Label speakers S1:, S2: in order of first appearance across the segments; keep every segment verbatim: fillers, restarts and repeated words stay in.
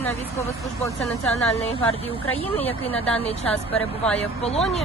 S1: дружина військовослужбовця Національної гвардії України, який на даний час перебуває в полоні.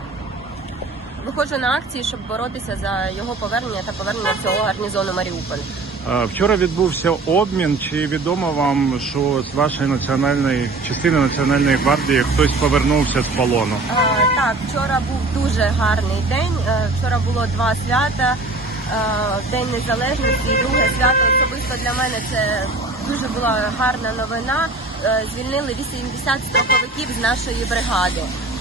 S1: Виходжу на акції, щоб боротися за його повернення та повернення цього гарнізону Маріуполь.
S2: Вчора відбувся обмін. Чи відомо вам, що з вашої національної частини Національної гвардії хтось повернувся з полону?
S1: А, так, вчора був дуже гарний день. Вчора було два свята. День Незалежності і друге свято. Особисто для мене це дуже була гарна новина. Звільнили вісімдесят строковиків з нашої бригади.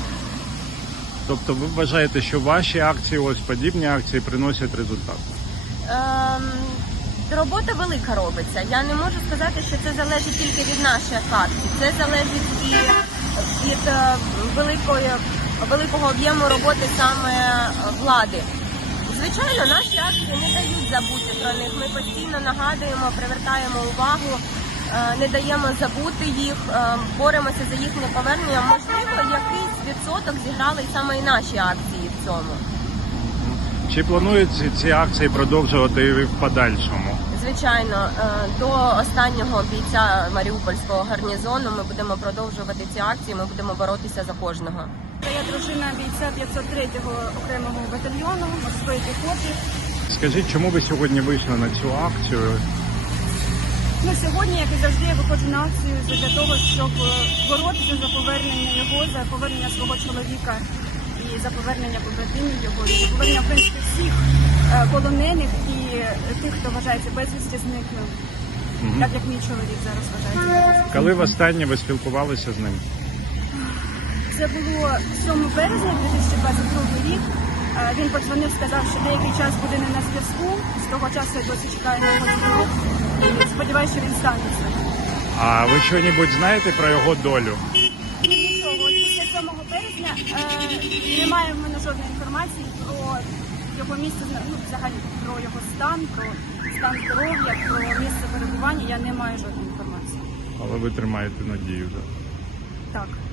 S2: Тобто ви вважаєте, що ваші акції, ось подібні акції, приносять результат?
S1: Ем, робота велика робиться. Я не можу сказати, що це залежить тільки від наших акцій. Це залежить і від е, великої, великого об'єму роботи саме влади. Звичайно, наші акції не дають забути про них. Ми постійно нагадуємо, привертаємо увагу, е, не даємо забути їх, е, боремося за їхнє повернення. Можливо, якийсь відсоток зіграли саме і наші акції в цьому.
S2: Чи планують ці акції продовжувати і в подальшому?
S1: Звичайно, до останнього бійця Маріупольського гарнізону ми будемо продовжувати ці акції, ми будемо боротися за кожного.
S3: Я дружина бійця п'ятсот третього окремого батальйону морської піхоти.
S2: Скажіть, чому ви сьогодні вийшли на цю акцію?
S3: Ну, сьогодні, як і завжди, я виходжу на акцію для того, щоб боротися за повернення його, за повернення свого чоловіка і за повернення побратимів його, і за повернення, в принципі, всіх полонених і тих, хто вважається безвісті зниклим, угу. Так як мій чоловік зараз вважається безвісті.
S2: Коли востаннє ви спілкувалися з ним?
S3: Це було сьомого березня дві тисячі двадцять другий рік. Він подзвонив, сказав, що деякий час буде не на зв'язку. З того часу я досі чекаю на його дзвінок і сподіваюся, що він станеться.
S2: А ви що-небудь знаєте про його долю?
S3: Нічого. Після сьомого березня е, немає в мене жодної інформації про його місце, ну, взагалі, про його стан, про стан здоров'я, про місце перебування. Я не маю жодної інформації.
S2: Але ви тримаєте надію, так?
S3: Так.